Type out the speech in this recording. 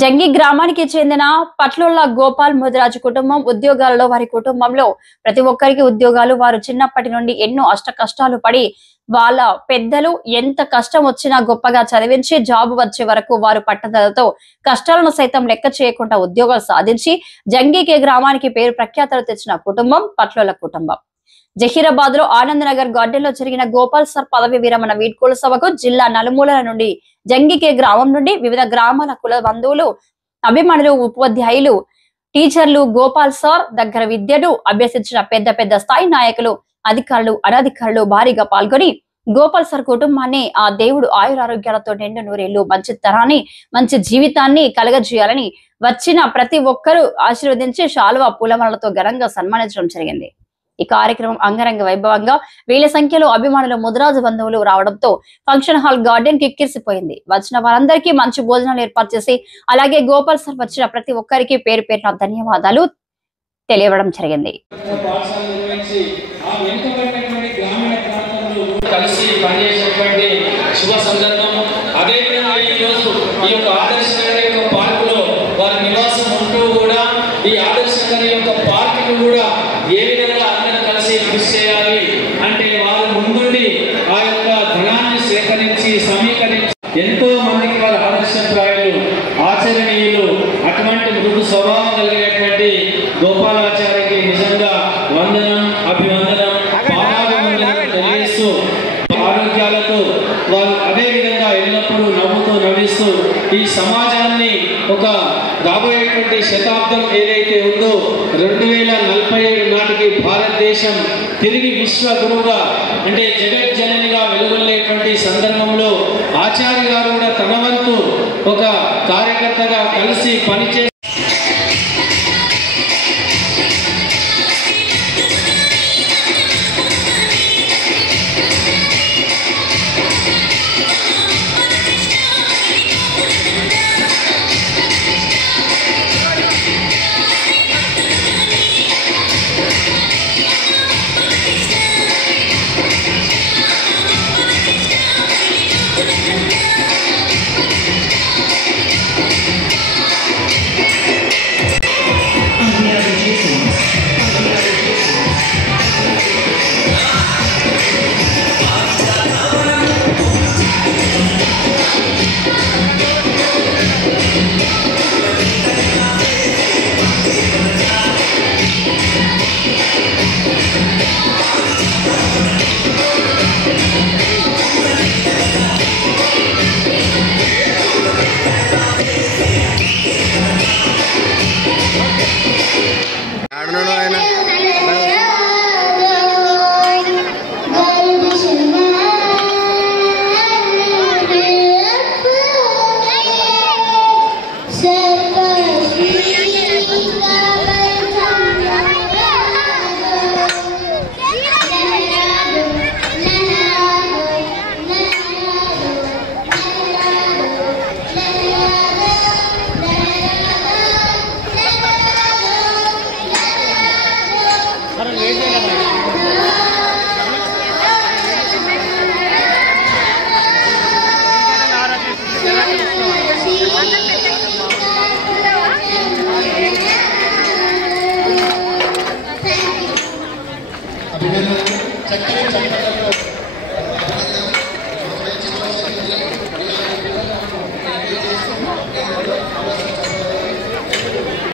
జంగి గ్రామానికి చెందిన పట్లోళ్ళ గోపాల్ ముదిరాజు కుటుంబం ఉద్యోగాలలో వారి కుటుంబంలో ప్రతి ఒక్కరికి ఉద్యోగాలు. వారు చిన్నప్పటి నుండి ఎన్నో అష్ట కష్టాలు పడి వాళ్ళ పెద్దలు ఎంత కష్టం వచ్చినా గొప్పగా చదివించి జాబ్ వచ్చే వరకు వారు పట్టుదలతో కష్టాలను సైతం లెక్క చేయకుండా ఉద్యోగాలు సాధించి జంగికే గ్రామానికి పేరు ప్రఖ్యాతలు తెచ్చిన కుటుంబం పట్లోళ్ళ కుటుంబం. జహీరాబాద్ లో ఆనంద్ నగర్ గార్డెన్ లో జరిగిన గోపాల్ సార్ పదవి విరమణ వీడ్కోలు సభకు జిల్లా నలుమూలల నుండి జంగికే గ్రామం నుండి వివిధ గ్రామాల కుల బంధువులు, అభిమానులు, ఉపాధ్యాయులు, టీచర్లు, గోపాల్ సార్ దగ్గర విద్యను అభ్యసించిన పెద్ద పెద్ద స్థాయి నాయకులు, అధికారులు, అనధికారులు భారీగా పాల్గొని గోపాల్ సార్ కుటుంబాన్ని ఆ దేవుడు ఆయురారోగ్యాలతో నిండు నూరేళ్లు మంచి తరాన్ని మంచి జీవితాన్ని కలగజేయాలని వచ్చిన ప్రతి ఒక్కరూ ఆశీర్వదించి శాలువా పూలమాలతో ఘనంగా సన్మానించడం జరిగింది. ఈ కార్యక్రమం అంగరంగ వైభవంగా వేల సంఖ్యలో అభిమానులు, ముదిరాజు బంధువులు రావడంతో ఫంక్షన్ హాల్ గార్డెన్ కిక్కిరిసిపోయింది. వచ్చిన వారందరికీ మంచి భోజనాలు ఏర్పాటు చేసి అలాగే గోపాల్ సార్ వచ్చిన ప్రతి ఒక్కరికి పేరు పేరున ధన్యవాదాలు తెలియవడం జరిగింది. ఏ విధంగా అందరూ కలిసి కృషి చేయాలి అంటే వారు ముందుండి ఆ యొక్క ధనాన్ని సేకరించి సమీకరించి ఎంతో మందికి వారి ఆదర్శప్రాయాలు, ఆచరణీయులు, అటువంటి మృదు స్వభావం కలిగినటువంటి గోపాలాచార్యకి నిజంగా వందనం, అభివందనం, పాదాభివందనం తెలియజేస్తూ ఆరోగ్యాలతో వారు అదే విధంగా ఎల్లప్పుడూ నవ్వుతూ నవ్విస్తూ ఈ సమాజాన్ని ఒక రాబోయేటువంటి శతాబ్దం ఏదైతే ఉందో 2047 నాటికి భారతదేశం తిరిగి విశ్వ గురువుగా అంటే జగజ్జననిగా వెలుగొల్లేటువంటి సందర్భంలో ఆచార్య గారు కూడా తన వంతు ఒక కార్యకర్తగా కలిసి పనిచే Circle.